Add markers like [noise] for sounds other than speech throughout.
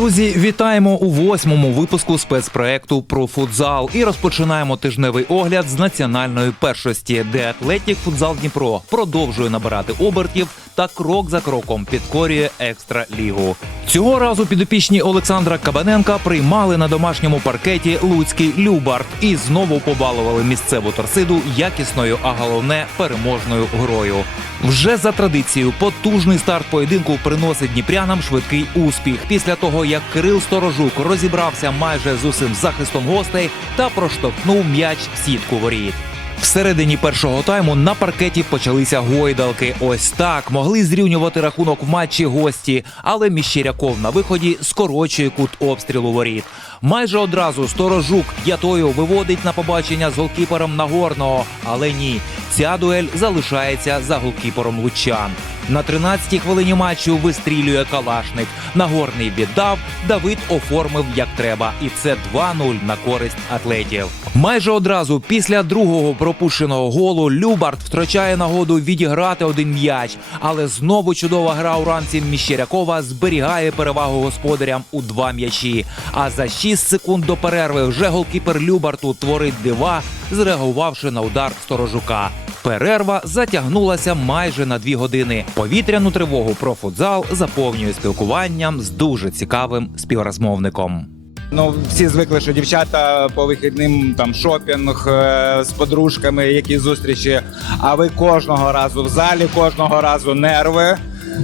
Друзі, вітаємо у восьмому випуску спецпроекту про футзал і розпочинаємо тижневий огляд з національної першості, де Атлетік Футзал Дніпро продовжує набирати обертів та крок за кроком підкорює екстра лігу. Цього разу підопічні Олександра Кабаненка приймали на домашньому паркеті Луцький Любард і знову побалували місцеву торсиду якісною, а головне переможною грою. Вже за традицією потужний старт поєдинку приносить дніпрянам швидкий успіх після того, як Кирил Сторожук розібрався майже з усім захистом гостей та проштовхнув м'яч в сітку воріт. Всередині першого тайму на паркеті почалися гойдалки. Ось так могли зрівнювати рахунок в матчі гості, але Міщеряков на виході скорочує кут обстрілу воріт. Майже одразу сторожук п'ятою виводить на побачення з голкіпером Нагорного, але ні, ця дуель залишається за голкіпером Лучан. На 13-й хвилині матчу вистрілює Калашник. Нагорний віддав, Давид оформив як треба, і це 2-0 на користь атлетів. Майже одразу після другого пропущеного голу Любард втрачає нагоду відіграти один м'яч, але знову чудова гра у Міщерякова зберігає перевагу господарям у два м'ячі. А за 6 секунд до перерви вже голкіпер Любарту творить дива, зреагувавши на удар сторожука. Перерва затягнулася майже на дві години. Повітряну тривогу про футзал заповнює спілкуванням з дуже цікавим співрозмовником. Ну, всі звикли, що дівчата по вихідним там шопінг е, з подружками, якісь зустрічі. А ви кожного разу в залі, кожного разу нерви.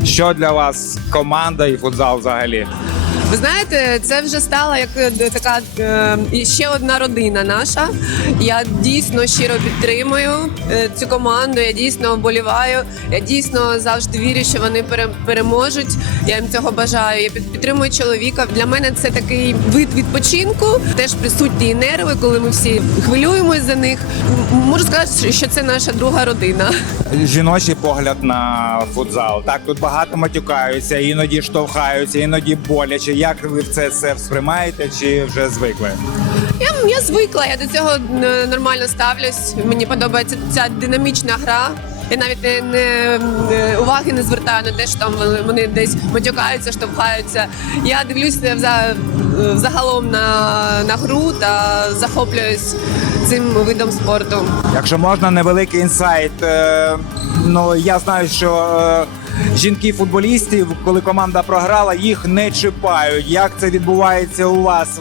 Що для вас команда і футзал взагалі? Ви знаєте, це вже стала як е, така е, ще одна родина наша. Я дійсно щиро підтримую е, цю команду. Я дійсно вболіваю. Я дійсно завжди вірю, що вони пере- переможуть. Я їм цього бажаю. Я підтримую чоловіка. Для мене це такий вид відпочинку. Теж присутні нерви, коли ми всі хвилюємось за них. Можу сказати, що це наша друга родина. Жіночий погляд на футзал. Так, тут багато матюкаються, іноді штовхаються, іноді боляче. Як ви це все сприймаєте чи вже звикли? Я, я звикла, я до цього е, нормально ставлюсь. Мені подобається ця динамічна гра. Я навіть не, не, не- уваги не звертаю на те, що там вони, десь матюкаються, штовхаються. Я дивлюся вза, взагалом на, на гру та захоплююсь цим видом спорту. Якщо можна, невеликий інсайт. Е, ну я знаю, що е, жінки футболістів, коли команда програла, їх не чіпають. Як це відбувається у вас?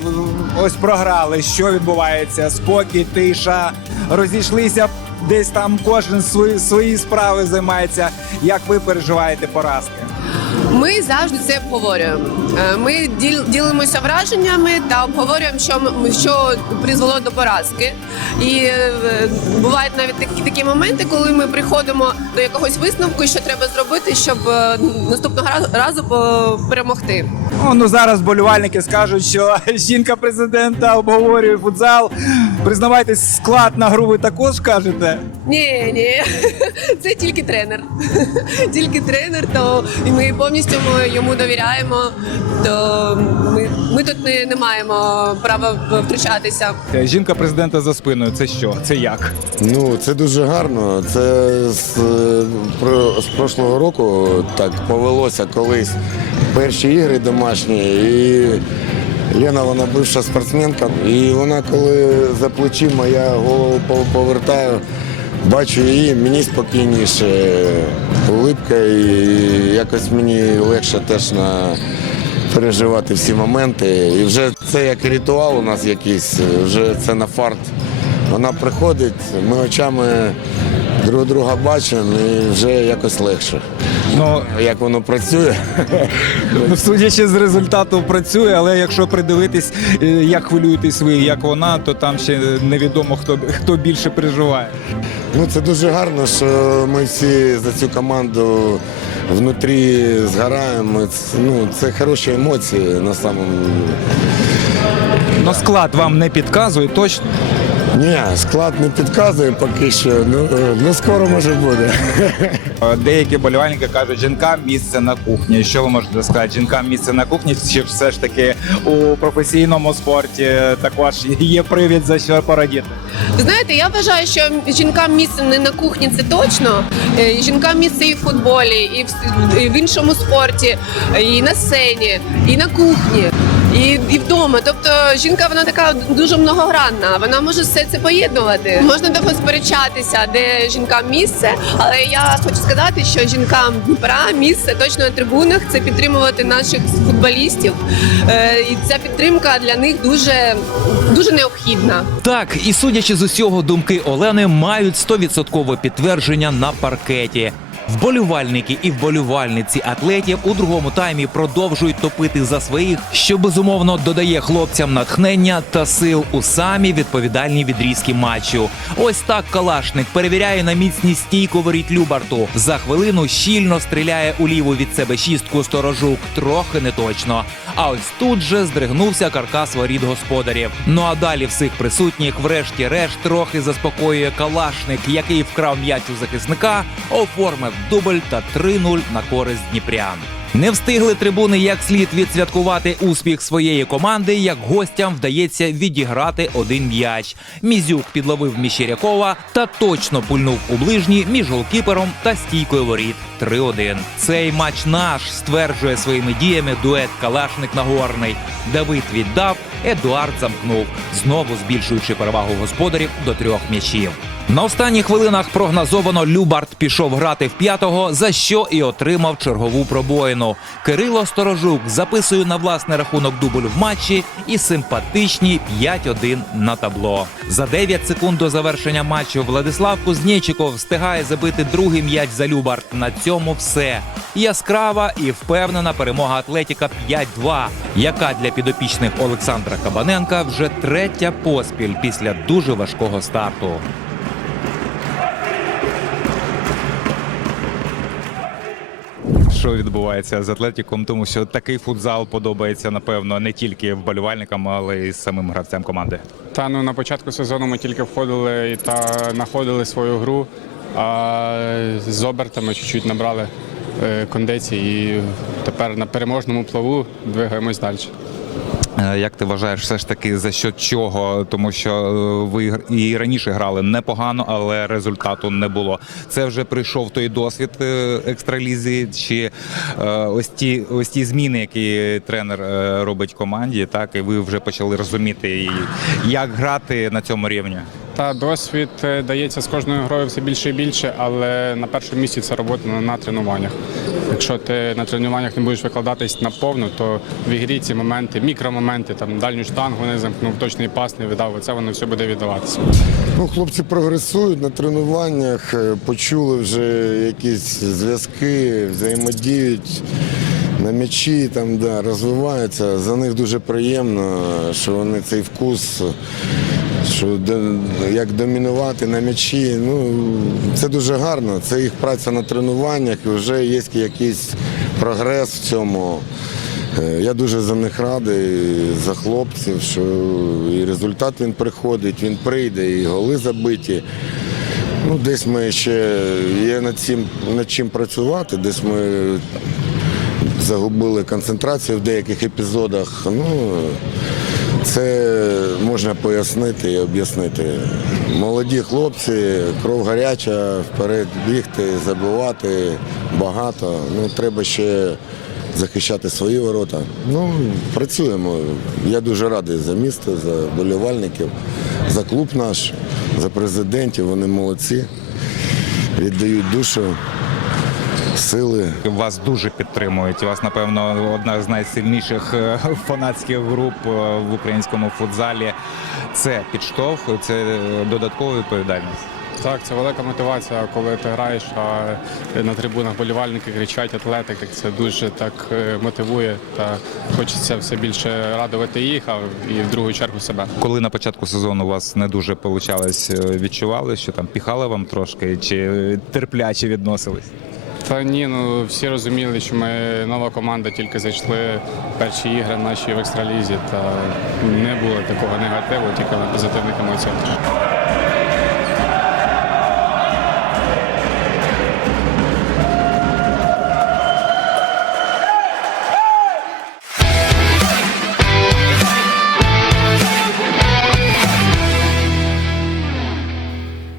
Ось програли. Що відбувається? Спокій, тиша, розійшлися. Десь там кожен свої, свої справи займається. Як ви переживаєте поразки? Ми завжди це обговорюємо. Е, Ми діл, ділимося враженнями та обговорюємо, що що призвело до поразки. І е, бувають навіть такі такі моменти, коли ми приходимо до якогось висновку, що треба зробити, щоб е, наступного разу- перемогти. О, ну зараз болівальники скажуть, що [laughs] жінка президента обговорює футзал. Признавайтесь, склад на гру ви також кажете. Ні, ні, [laughs] це тільки тренер. [laughs] Тільки тренер, то і ми повністю йому довіряємо. То ми, ми тут не, не маємо права втручатися. Жінка президента за спиною. Це що? Це як? Ну, це дуже гарно. Це з, е, про- з прошлого року так повелося колись перші ігри домашні. І Лена, вона бивша спортсменка. І вона, коли за плечима я голову повертаю, бачу її, мені спокійніше, улипка, і якось мені легше теж на переживати всі моменти. І вже це як ритуал у нас якийсь, вже це на фарт. Вона приходить, ми очами друг друга бачимо і вже якось легше. Ну, Як воно працює, [laughs] ну судячи з результату, працює, але якщо придивитись, е, як хвилюєтесь ви, як вона, то там ще невідомо хто хто більше переживає. ну це дуже гарно, що ми всі за цю команду внутрі згораємо. Це- Ну, це хороші емоції на самому. Ну склад вам не підказує точно. Ні, склад не підказує поки що. Ну, е, ну скоро може буде. Е, Деякі болівальники кажуть, жінкам місце на кухні. Що ви можете сказати? Жінкам місце на кухні, чи все ж таки у професійному спорті також є привід за що порадіти? Ви знаєте, я вважаю, що жінкам місце не на кухні, це точно. Е, Жінкам місце і в футболі, і в, і в іншому спорті, і на сцені, і на кухні. І, і вдома, тобто жінка вона така дуже многогранна. Вона може все це поєднувати. Можна довго сперечатися, де жінкам місце, але я хочу сказати, що жінкам Дніпра місце точно на трибунах це підтримувати наших футболістів. Е, і ця підтримка для них дуже дуже необхідна. Так, і судячи з усього, думки Олени мають 100% підтвердження на паркеті. Вболівальники і вболівальниці атлетів у другому таймі продовжують топити за своїх, що безумовно додає хлопцям натхнення та сил у самі відповідальні відрізки матчу. Ось так Калашник перевіряє на міцність стійку воріт Любарту. За хвилину щільно стріляє у ліву від себе шістку сторожук, трохи не точно. А ось тут же здригнувся каркас воріт господарів. Ну а далі всіх присутніх, врешті-решт, трохи заспокоює Калашник, який вкрав м'яч у захисника, оформив дубль та 3-0 на користь Дніпрян. Не встигли трибуни як слід відсвяткувати успіх своєї команди, як гостям вдається відіграти один м'яч. Мізюк підловив Міщерякова та точно пульнув у ближній між голкіпером та стійкою воріт 3-1. Цей матч наш стверджує своїми діями дует Калашник Нагорний. Давид віддав, Едуард замкнув, знову збільшуючи перевагу господарів до трьох м'ячів. На останніх хвилинах прогнозовано Любард пішов грати в п'ятого, за що і отримав чергову пробоїну. Кирило Сторожук записує на власний рахунок дубль в матчі і симпатичні 5-1 на табло. За 9 секунд до завершення матчу Владислав Кузнєчиков встигає забити другий м'яч за Любард. На цьому все. Яскрава і впевнена перемога Атлетіка 5-2, яка для підопічних Олександра Кабаненка вже третя поспіль після дуже важкого старту. Що відбувається з Атлетіком, тому що такий футзал подобається, напевно, не тільки вболівальникам, але й самим гравцям команди. Та ну на початку сезону ми тільки входили та знаходили свою гру. А з обертами чуть-чуть набрали е, кондиції і тепер на переможному плаву двигаємось далі. Е, Як ти вважаєш, все ж таки за що чого? Тому що е, ви і раніше грали непогано, але результату не було. Це вже прийшов той досвід е, екстралізі, чи ось ті ось ті зміни, які тренер робить команді, так і ви вже почали розуміти, як грати на цьому рівні. Та досвід дається з кожною грою все більше і більше, але на першому місці це робота на тренуваннях. Якщо ти на тренуваннях не будеш викладатись наповну, то в ігрі ці моменти, мікромоменти, там дальню штангу не замкнув, точний пас не видав, оце воно все буде віддаватися. Ну, хлопці прогресують на тренуваннях, е, почули вже якісь зв'язки, взаємодіють на м'ячі, там, да, розвиваються. За них дуже приємно, що вони цей вкус, що як домінувати на м'ячі. Ну, це дуже гарно. Це їх праця на тренуваннях і вже є якийсь прогрес в цьому. Е, Я дуже за них радий, за хлопців, що і результат він приходить, він прийде, і голи забиті. Ну, десь ми ще є над цим над чим працювати, десь ми загубили концентрацію в деяких епізодах. Ну, це можна пояснити і об'яснити. Молоді хлопці, кров гаряча, вперед бігти, забивати багато. Ну, треба ще захищати свої ворота. Ну, працюємо. Я дуже радий за місто, за болівальників, за клуб наш, за президентів. Вони молодці, віддають душу, сили. Вас дуже підтримують. У вас, напевно, одна з найсильніших е, фанатських груп е, в українському футзалі. Це підштовх, це е, додаткова відповідальність. Так, це велика мотивація, коли ти граєш, а на трибунах болівальники кричать атлетики. Це дуже так е, мотивує та хочеться все більше радувати їх, а і в другу чергу себе. Коли на початку сезону у вас не дуже получалось, е, відчували, що там піхали вам трошки, чи е, терпляче відносились? Та ні, ну всі розуміли, що ми нова команда, тільки зайшли перші ігри наші в екстралізі, та не було такого негативу, тільки позитивних емоцій.